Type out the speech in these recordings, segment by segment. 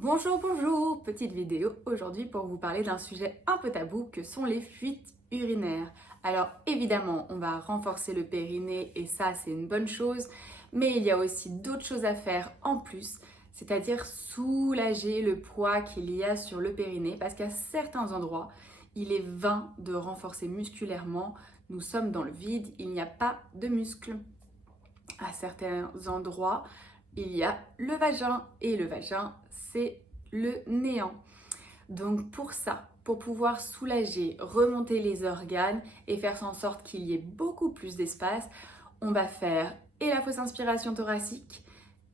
Bonjour, bonjour! Petite vidéo aujourd'hui pour vous parler d'un sujet un peu tabou que sont les fuites urinaires. Alors évidemment, on va renforcer le périnée et ça c'est une bonne chose, mais il y a aussi d'autres choses à faire en plus, c'est-à-dire soulager le poids qu'il y a sur le périnée parce qu'à certains endroits, il est vain de renforcer musculairement. Nous sommes dans le vide, il n'y a pas de muscles. À certains endroits, il y a le vagin et le vagin, c'est le néant. Donc pour ça, pour pouvoir soulager, remonter les organes et faire en sorte qu'il y ait beaucoup plus d'espace, on va faire et la fausse inspiration thoracique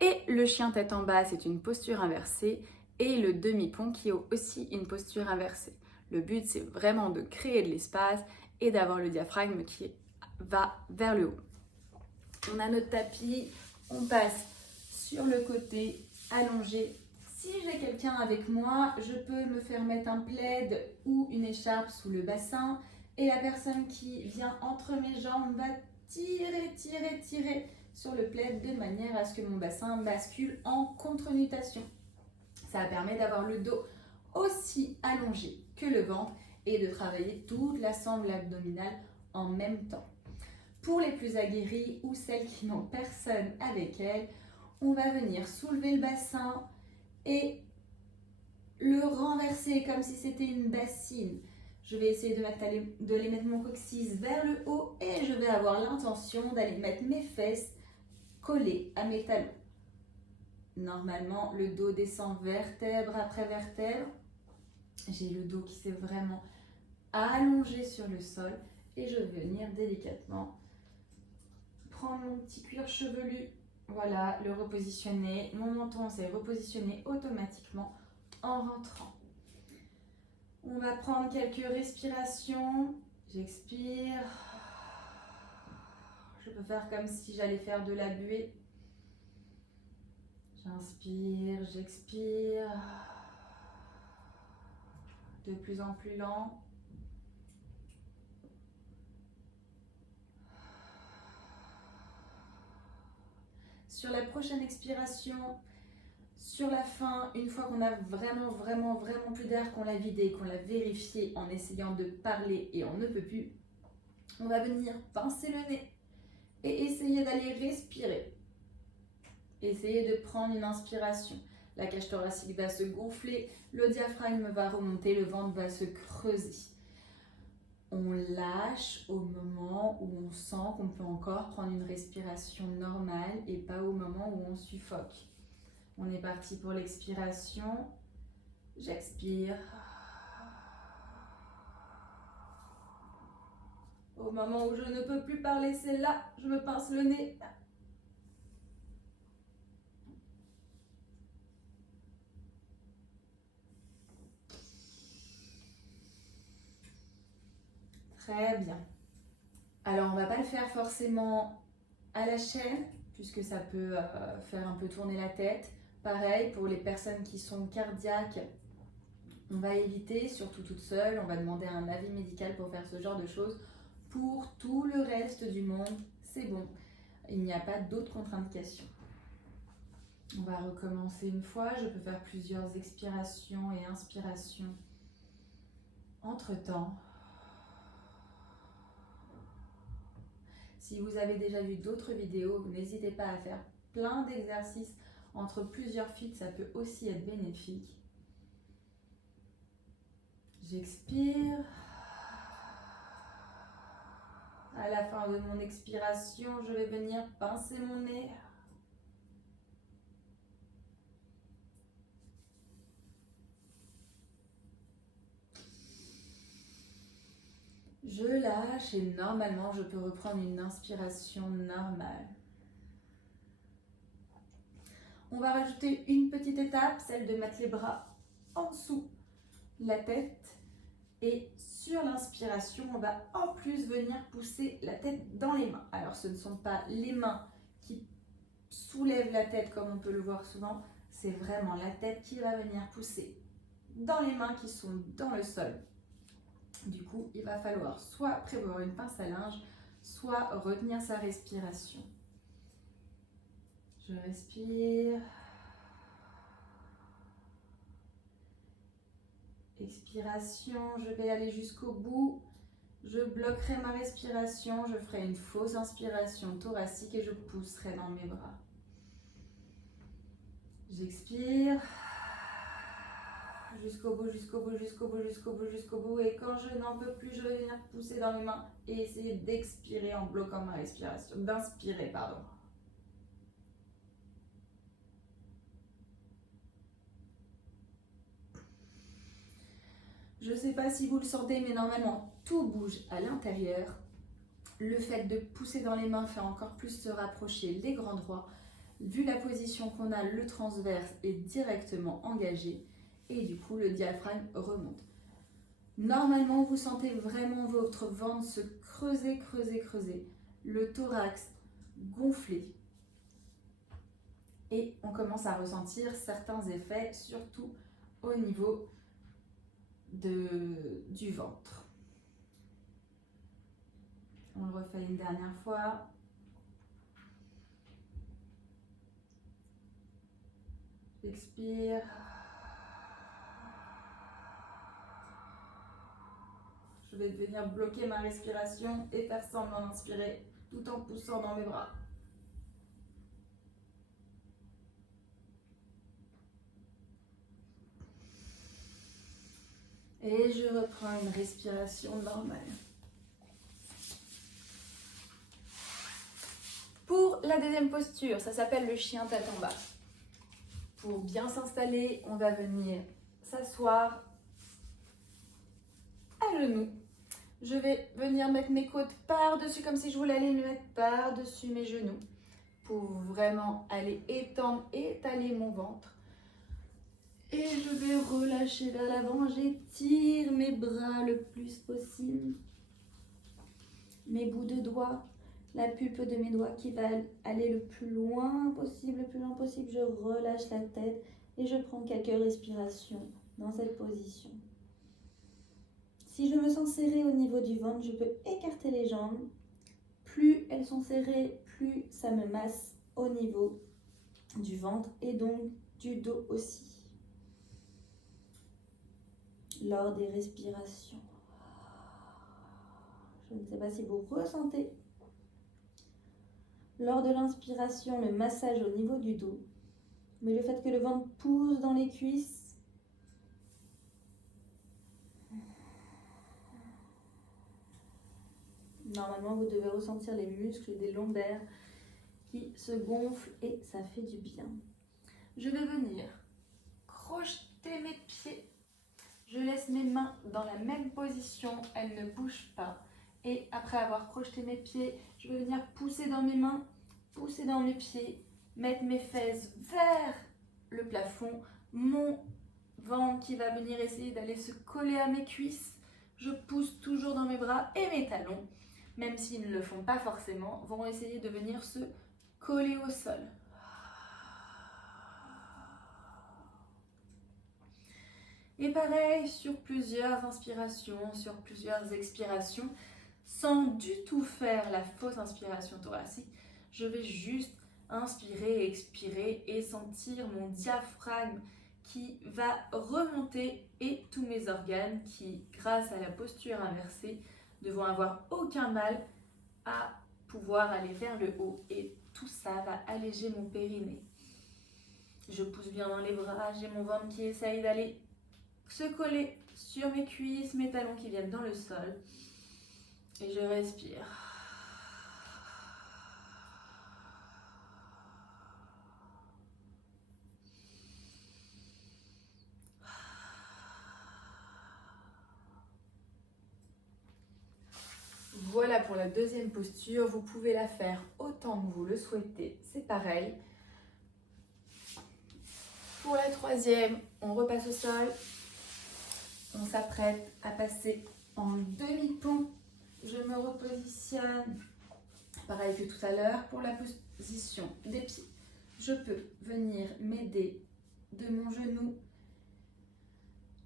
et le chien tête en bas, c'est une posture inversée, et le demi-pont qui est aussi une posture inversée. Le but, c'est vraiment de créer de l'espace et d'avoir le diaphragme qui va vers le haut. On a notre tapis, on passe sur le côté allongé. Si j'ai quelqu'un avec moi, je peux me faire mettre un plaid ou une écharpe sous le bassin et la personne qui vient entre mes jambes va tirer sur le plaid de manière à ce que mon bassin bascule en contre-nutation. Ça permet d'avoir le dos aussi allongé que le ventre et de travailler toute la sangle abdominale en même temps. Pour les plus aguerris ou celles qui n'ont personne avec elles, on va venir soulever le bassin et le renverser comme si c'était une bassine. Je vais essayer d'aller mettre mon coccyx vers le haut et je vais avoir l'intention d'aller mettre mes fesses collées à mes talons. Normalement, le dos descend vertèbre après vertèbre. J'ai le dos qui s'est vraiment allongé sur le sol et je vais venir délicatement prendre mon petit cuir chevelu, voilà, le repositionner. Mon menton s'est repositionné automatiquement en rentrant. On va prendre quelques respirations. J'expire. Je peux faire comme si j'allais faire de la buée. J'inspire, j'expire. De plus en plus lent. Sur la prochaine expiration, sur la fin, une fois qu'on a vraiment plus d'air, qu'on l'a vidé, qu'on l'a vérifié en essayant de parler et on ne peut plus, on va venir pincer le nez et essayer d'aller respirer. Essayez de prendre une inspiration. La cage thoracique va se gonfler, le diaphragme va remonter, le ventre va se creuser. On lâche au moment où on sent qu'on peut encore prendre une respiration normale et pas au moment où on suffoque. On est parti pour l'expiration. J'expire. Au moment où je ne peux plus parler, c'est là, je me pince le nez. Très bien. Alors, on ne va pas le faire forcément à la chaîne, puisque ça peut faire un peu tourner la tête. Pareil, pour les personnes qui sont cardiaques, on va éviter, surtout toute seule, on va demander un avis médical pour faire ce genre de choses. Pour tout le reste du monde, c'est bon. Il n'y a pas d'autres contre-indications. On va recommencer une fois. Je peux faire plusieurs expirations et inspirations entre-temps. Si vous avez déjà vu d'autres vidéos, n'hésitez pas à faire plein d'exercices entre plusieurs feats, ça peut aussi être bénéfique. J'expire. À la fin de mon expiration, je vais venir pincer mon nez. Je lâche et normalement, je peux reprendre une inspiration normale. On va rajouter une petite étape, celle de mettre les bras en dessous la tête. Et sur l'inspiration, on va en plus venir pousser la tête dans les mains. Alors, ce ne sont pas les mains qui soulèvent la tête comme on peut le voir souvent. C'est vraiment la tête qui va venir pousser dans les mains qui sont dans le sol. Du coup, il va falloir soit prévoir une pince à linge, soit retenir sa respiration. Je respire. Expiration, je vais aller jusqu'au bout. Je bloquerai ma respiration, je ferai une fausse inspiration thoracique et je pousserai dans mes bras. J'expire jusqu'au bout, jusqu'au bout, jusqu'au bout, jusqu'au bout, jusqu'au bout. Et quand je n'en peux plus, je vais venir pousser dans mes mains et essayer d'expirer en bloquant ma respiration. D'inspirer, pardon. Je ne sais pas si vous le sentez, mais normalement, tout bouge à l'intérieur. Le fait de pousser dans les mains fait encore plus se rapprocher les grands droits. Vu la position qu'on a, le transverse est directement engagé et du coup, le diaphragme remonte. Normalement, vous sentez vraiment votre ventre se creuser, creuser, creuser. Le thorax gonfler. Et on commence à ressentir certains effets, surtout au niveau du ventre. On le refait une dernière fois. J'expire. Je vais venir bloquer ma respiration et faire semblant d'inspirer tout en poussant dans mes bras. Et je reprends une respiration normale. Pour la deuxième posture, ça s'appelle le chien tête en bas. Pour bien s'installer, on va venir s'asseoir à genoux. Je vais venir mettre mes côtes par-dessus, comme si je voulais aller me mettre par-dessus mes genoux, pour vraiment aller étendre, étaler mon ventre. Et je vais relâcher vers l'avant, j'étire mes bras le plus possible. Mes bouts de doigts, la pulpe de mes doigts qui va aller le plus loin possible, je relâche la tête et je prends quelques respirations dans cette position. Si je me sens serrée au niveau du ventre, je peux écarter les jambes. Plus elles sont serrées, plus ça me masse au niveau du ventre et donc du dos aussi. Lors des respirations. Je ne sais pas si vous ressentez lors de l'inspiration le massage au niveau du dos, mais le fait que le ventre pousse dans les cuisses, normalement vous devez ressentir les muscles des lombaires qui se gonflent et ça fait du bien. Je vais venir crocheter mes pieds. Je laisse mes mains dans la même position, elles ne bougent pas. Et après avoir crocheté mes pieds, je vais venir pousser dans mes mains, pousser dans mes pieds, mettre mes fesses vers le plafond, mon ventre qui va venir essayer d'aller se coller à mes cuisses. Je pousse toujours dans mes bras et mes talons, même s'ils ne le font pas forcément, vont essayer de venir se coller au sol. Et pareil, sur plusieurs inspirations, sur plusieurs expirations, sans du tout faire la fausse inspiration thoracique, je vais juste inspirer, expirer et sentir mon diaphragme qui va remonter et tous mes organes qui, grâce à la posture inversée, ne vont avoir aucun mal à pouvoir aller vers le haut et tout ça va alléger mon périnée. Je pousse bien dans les bras, j'ai mon ventre qui essaye d'aller se coller sur mes cuisses, mes talons qui viennent dans le sol. Et je respire. Voilà pour la deuxième posture. Vous pouvez la faire autant que vous le souhaitez. C'est pareil. Pour la troisième, on repasse au sol. On s'apprête à passer en demi-pont. Je me repositionne. Pareil que tout à l'heure. Pour la position des pieds, je peux venir m'aider de mon genou.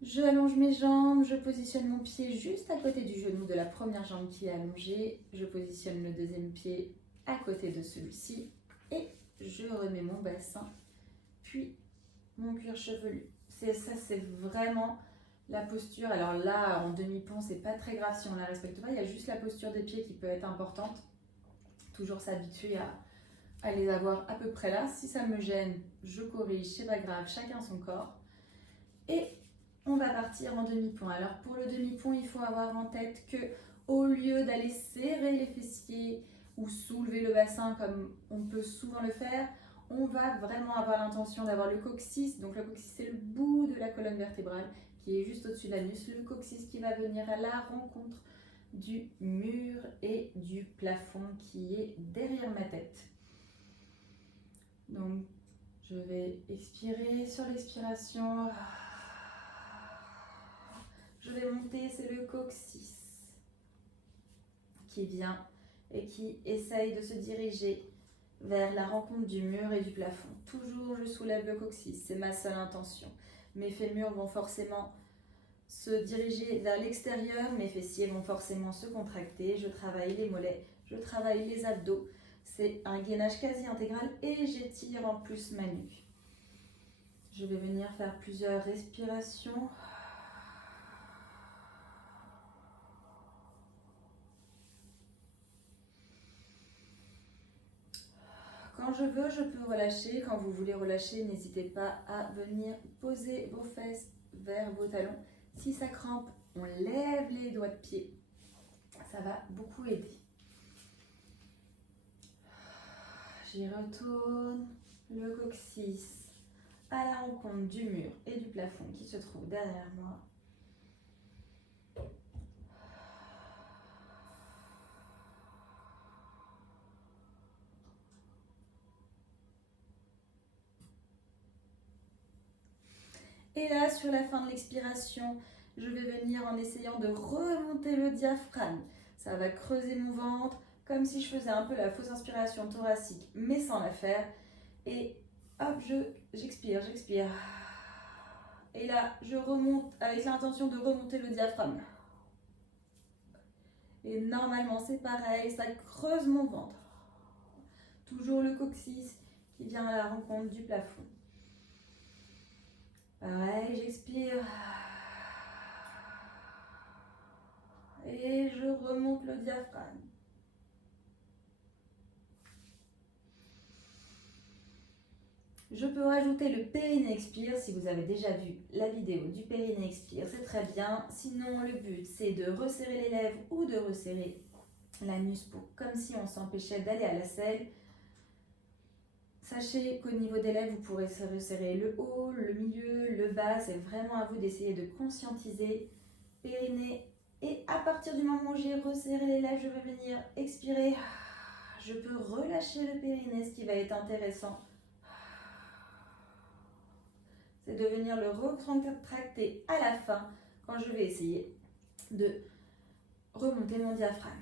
Je allonge mes jambes, je positionne mon pied juste à côté du genou de la première jambe qui est allongée. Je positionne le deuxième pied à côté de celui-ci et je remets mon bassin, puis mon cuir chevelu. Ça, c'est vraiment La posture, alors là, en demi-pont, c'est pas très grave si on la respecte pas. Il y a juste la posture des pieds qui peut être importante. Toujours s'habituer à les avoir à peu près là. Si ça me gêne, je corrige, c'est pas grave, chacun son corps. Et on va partir en demi-pont. Alors pour le demi-pont, il faut avoir en tête que au lieu d'aller serrer les fessiers ou soulever le bassin comme on peut souvent le faire, on va vraiment avoir l'intention d'avoir le coccyx. Donc le coccyx, c'est le bout de la colonne vertébrale qui est juste au-dessus de l'anus. Le coccyx qui va venir à la rencontre du mur et du plafond qui est derrière ma tête. Donc je vais expirer sur l'expiration. Je vais monter, c'est le coccyx qui vient et qui essaye de se diriger vers la rencontre du mur et du plafond. Toujours je soulève le coccyx, c'est ma seule intention. Mes fémurs vont forcément se diriger vers l'extérieur, mes fessiers vont forcément se contracter, je travaille les mollets, je travaille les abdos. C'est un gainage quasi intégral et j'étire en plus ma nuque. Je vais venir faire plusieurs respirations. Quand je veux, je peux relâcher. Quand vous voulez relâcher, n'hésitez pas à venir poser vos fesses vers vos talons. Si ça crampe, on lève les doigts de pied. Ça va beaucoup aider. J'y retourne. Le coccyx à la rencontre du mur et du plafond qui se trouve derrière moi. Et là, sur la fin de l'expiration, je vais venir en essayant de remonter le diaphragme. Ça va creuser mon ventre, comme si je faisais un peu la fausse inspiration thoracique, mais sans la faire. Et hop, j'expire. Et là, je remonte avec l'intention de remonter le diaphragme. Et normalement, c'est pareil, ça creuse mon ventre. Toujours le coccyx qui vient à la rencontre du plafond. Pareil, j'expire. Et je remonte le diaphragme. Je peux rajouter le périnée expire si vous avez déjà vu la vidéo du périnée expire, c'est très bien. Sinon, le but c'est de resserrer les lèvres ou de resserrer l'anus comme si on s'empêchait d'aller à la selle. Sachez qu'au niveau des lèvres, vous pourrez resserrer le haut, le milieu, le bas. C'est vraiment à vous d'essayer de conscientiser. Périnée. Et à partir du moment où j'ai resserré les lèvres, je vais venir expirer. Je peux relâcher le périnée, ce qui va être intéressant. C'est de venir le recontracter à la fin quand je vais essayer de remonter mon diaphragme.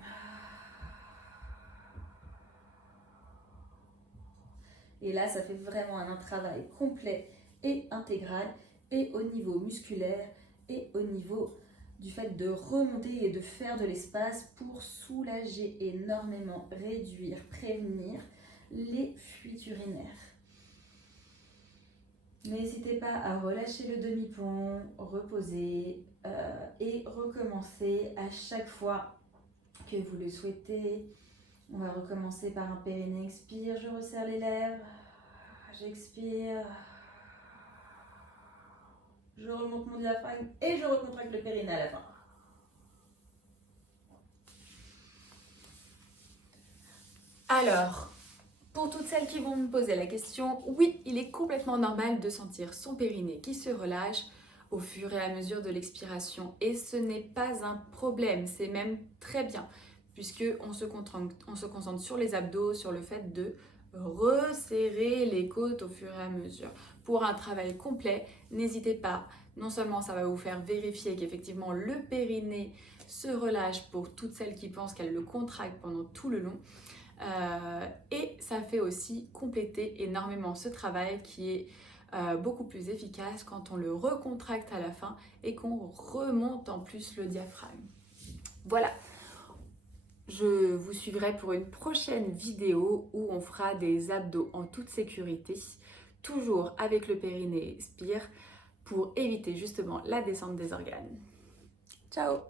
Et là, ça fait vraiment un travail complet et intégral, et au niveau musculaire, et au niveau du fait de remonter et de faire de l'espace pour soulager énormément, réduire, prévenir les fuites urinaires. N'hésitez pas à relâcher le demi-pont, reposer et recommencer à chaque fois que vous le souhaitez. On va recommencer par un périnée expire, je resserre les lèvres, j'expire, je remonte mon diaphragme et je recontracte le périnée à la fin. Alors, pour toutes celles qui vont me poser la question, oui, il est complètement normal de sentir son périnée qui se relâche au fur et à mesure de l'expiration. Et ce n'est pas un problème, c'est même très bien, puisqu'on se concentre sur les abdos, sur le fait de resserrer les côtes au fur et à mesure. Pour un travail complet, n'hésitez pas, non seulement ça va vous faire vérifier qu'effectivement le périnée se relâche pour toutes celles qui pensent qu'elles le contractent pendant tout le long, et ça fait aussi compléter énormément ce travail qui est beaucoup plus efficace quand on le recontracte à la fin et qu'on remonte en plus le diaphragme. Voilà, je vous suivrai pour une prochaine vidéo où on fera des abdos en toute sécurité, toujours avec le périnée expire, pour éviter justement la descente des organes. Ciao!